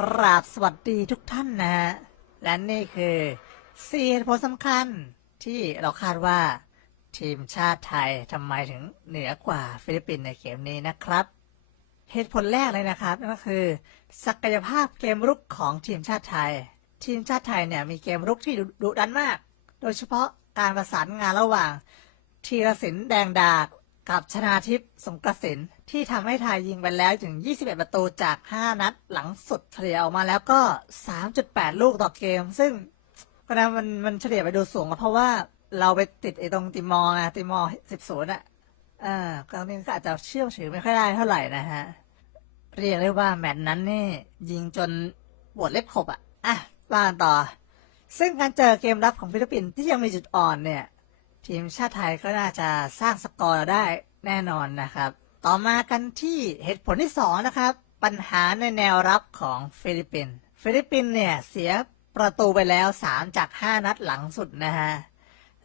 กราบสวัสดีทุกท่านนะฮะ และนี่คือสี่เหตุผลสำคัญที่เราคาดว่าทีมชาติไทยทำไมถึงเหนือกว่าฟิลิปปินส์ในเกมนี้นะครับ เหตุผลแรกเลยนะครับนั่นก็คือ ศักยภาพเกมรุกของทีมชาติไทย ทีมชาติไทยเนี่ยมีเกมรุกที่ดุดันมาก โดยเฉพาะการประสานงานระหว่างธีรศิลป์แดงดา กับชนาทิพย์สงกระสินที่ทำให้ไทยยิงไปแล้วถึง 21 ประตูจาก 5 นัดหลังสุดเฉลี่ยออกมาแล้วก็ 3.8 ลูกต่อเกม ซึ่งก็นะมันมันเฉลี่ยไปดูสูงอะเพราะว่าเราไปติดไอ้ตรงติมอร์ไงติมอร์10อะอ่าครั้งนี้ก็อาจจะเชื่อมถือไม่ค่อยได้เท่าไหร่นะฮะ เรียกได้ว่าแมตช์นั้นนี่ ยิงจนปวดเล็บขบอะอะว่านต่อ ซึ่งการเจอเกมรับของฟิลิปปินส์ที่ยังมีจุดอ่อนเนี่ย ทีมชาติไทยก็น่าจะสร้างสกอร์ได้แน่นอนนะครับ ต่อมากันที่เหตุผลที่สองนะครับ ปัญหาในแนวรับของฟิลิปปินส์ฟิลิปปินส์เนี่ยเสียประตูไปแล้ว 3 จาก 5 นัดหลังสุดนะฮะ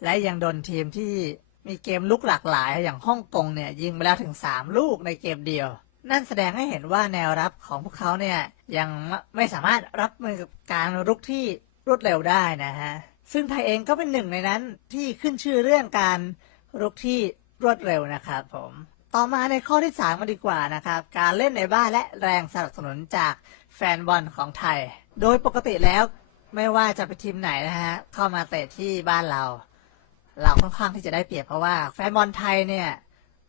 และยังโดนทีมที่มีเกมลุกหลากหลายอย่างฮ่องกงเนี่ยยิงไปแล้วถึง 3 ลูกในเกมเดียว นั่นแสดงให้เห็นว่าแนวรับของพวกเขาเนี่ยยังไม่ไม่สามารถรับมือกับการรุกที่รวดเร็วได้นะฮะ ซึ่งไทยเองก็เป็นหนึ่งในนั้นที่ขึ้นชื่อเรื่องการรุกที่รวดเร็วนะครับผมต่อมาในข้อที่3มาดีกว่านะครับ การเล่นในบ้านและแรงสนับสนุนจากแฟนบอลของไทย โดยปกติแล้วไม่ว่าจะเป็นทีมไหนนะฮะเข้ามาเตะที่บ้านเรา เราค่อนข้างที่จะได้เปรียบเพราะว่าแฟนบอลไทยเนี่ย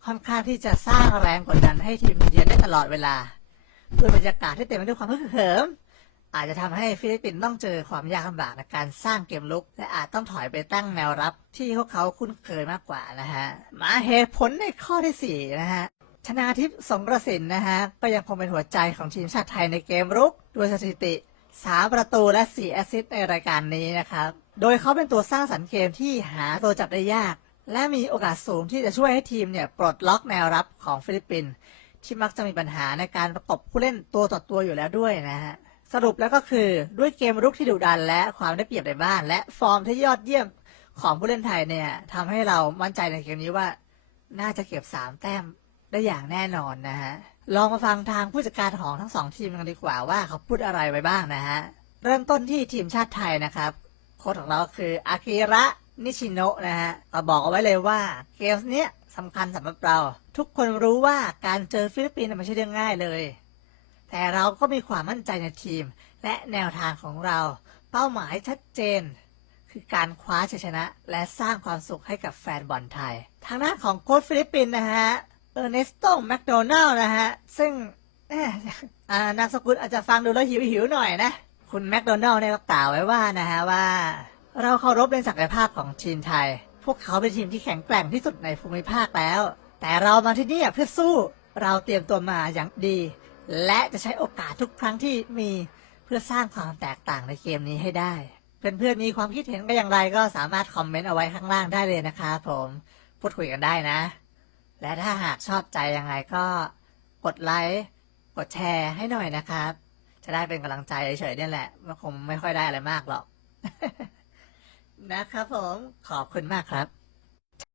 ค่อนข้างที่จะสร้างแรงกดดันให้ทีมเยือนได้ตลอดเวลาด้วยบรรยากาศที่เต็มไปด้วยความฮึกเหิม อาจจะทำให้ฟิลิปปินส์ต้องเจอความยากลำบากในการสร้างเกมลุก และอาจต้องถอยไปตั้งแนวรับที่พวกเขาคุ้นเคยมากกว่านะฮะ มาเหตุผลในข้อที่4นะฮะชนาทิพย์สงกระสินนะฮะ ก็ยังคงเป็นหัวใจของทีมชาติไทยในเกมรุกด้วยสถิติ 3 ประตูและ 4 แอสซิสต์ในรายการนี้นะครับ โดยเขาเป็นตัวสร้างสรรค์เกมที่หาตัวจับได้ยาก และมีโอกาสสูงที่จะช่วยให้ทีมเนี่ยปลดล็อกแนวรับของฟิลิปปินส์ที่มักจะมีปัญหาในการประกบผู้เล่นตัวต่อตัวอยู่แล้วด้วยนะฮะ สรุปแล้วก็คือด้วยเกมรุกที่ดุดัน และความได้เปรียบในบ้าน และฟอร์มที่ยอดเยี่ยมของผู้เล่นไทยเนี่ยทำให้เรามั่นใจในเกมนี้ว่า น่าจะเก็บ3แต้มได้อย่างแน่นอนนะฮะลองมาฟังทางผู้จัดการของทั้งสองทีมกันดีกว่าว่าเขาพูดอะไรไว้บ้างนะฮะเริ่มต้นที่ทีมชาติไทยนะครับ โค้ชของเราคืออากิระนิชิโนะนะฮะก็บอกเอาไว้เลยว่าเกมเนี้ยสำคัญสำหรับเรา ทุกคนรู้ว่าการเจอฟิลิปปินส์ไม่ใช่เรื่องง่ายเลย แต่เราก็มีความมั่นใจในทีม และแนวทางของเรา เป้าหมายชัดเจน คือการคว้าชัยชนะ และสร้างความสุขให้กับแฟนบอลไทย ทางด้านของโค้ชฟิลิปปินส์นะฮะเออร์เนสโตแมคโดนัลนะฮะ ซึ่งเอ่ออานามสกุลอาจจะฟังดูแล้วหิวหิวหน่อยนะ คุณแมคโดนัลเนี่ยก็กล่าวไว้ว่านะฮะว่า เราเคารพในศักยภาพของทีมไทย พวกเขาเป็นทีมที่แข็งแกร่งที่สุดในภูมิภาคแล้ว แต่เรามาที่นี่เพื่อสู้ เราเตรียมตัวมาอย่างดี และจะใช้โอกาสทุกครั้งที่มีเพื่อสร้างความแตกต่างในเกมนี้ให้ได้ เพื่อนๆมีความคิดเห็นก็อย่างไรก็สามารถคอมเมนต์เอาไว้ข้างล่างได้เลยนะครับผมพูดคุยกันได้นะ และถ้าหากชอบใจยังไงก็กดไลค์กดแชร์ให้หน่อยนะครับ จะได้เป็นกำลังใจเฉยๆนี่แหละมันคงไม่ค่อยได้อะไรมากหรอก นะครับผมขอบคุณมากครับ